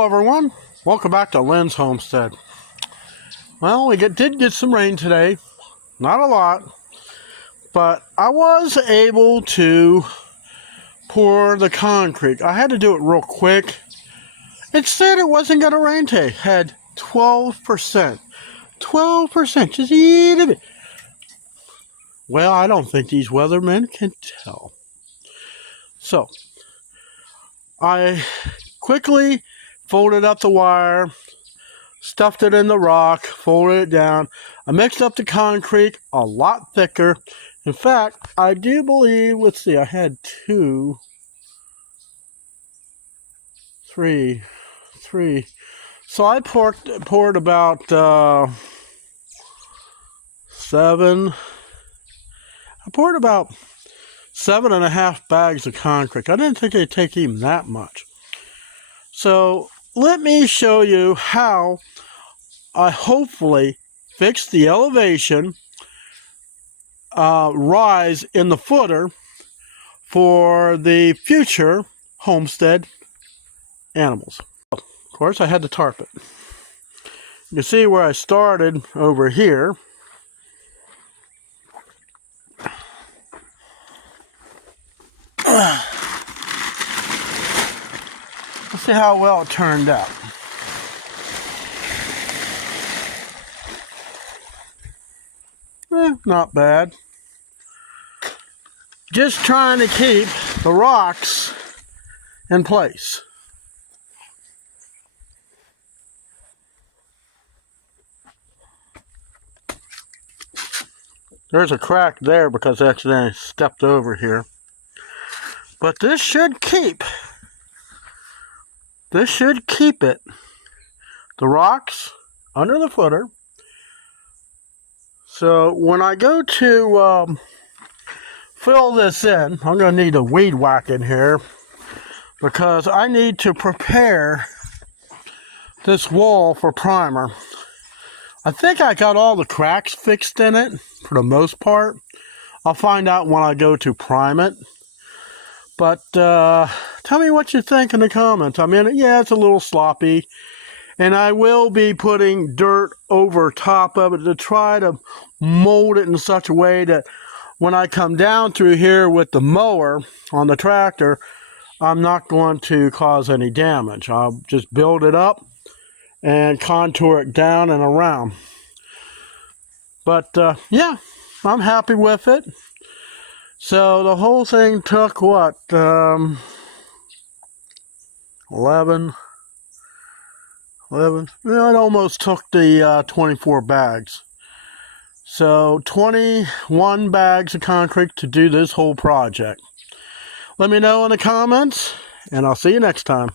Hello everyone, welcome back to Lynn's Homestead. Well, we did get some rain today, not a lot, but I was able to pour the concrete. I had to do it real quick. It said it wasn't going to rain today. It had 12%. 12%, just eat of it. Well, I don't think these weathermen can tell. So, I quickly folded up the wire, stuffed it in the rock, folded it down. I mixed up the concrete a lot thicker. In fact, I do believe, let's see, I had three. So I poured about 7. I poured about 7.5 bags of concrete. I didn't think it'd take even that much. So let me show you how I hopefully fix the elevation rise in the footer for the future homestead animals. Of course, I had to tarp it. You can see where I started over here. Let's see how well it turned out. Not bad. Just trying to keep the rocks in place. There's a crack there because I accidentally stepped over here. But this should keep. This should keep it. The rocks under the footer. So when I go to fill this in, I'm going to need a weed whack in here because I need to prepare this wall for primer. I think I got all the cracks fixed in it for the most part. I'll find out when I go to prime it. But tell me what you think in the comments. I mean, yeah, it's a little sloppy. And I will be putting dirt over top of it to try to mold it in such a way that when I come down through here with the mower on the tractor, I'm not going to cause any damage. I'll just build it up and contour it down and around. But yeah, I'm happy with it. So the whole thing took what, 11, it almost took the 24 bags. So 21 bags of concrete to do this whole project. Let me know in the comments, and I'll see you next time.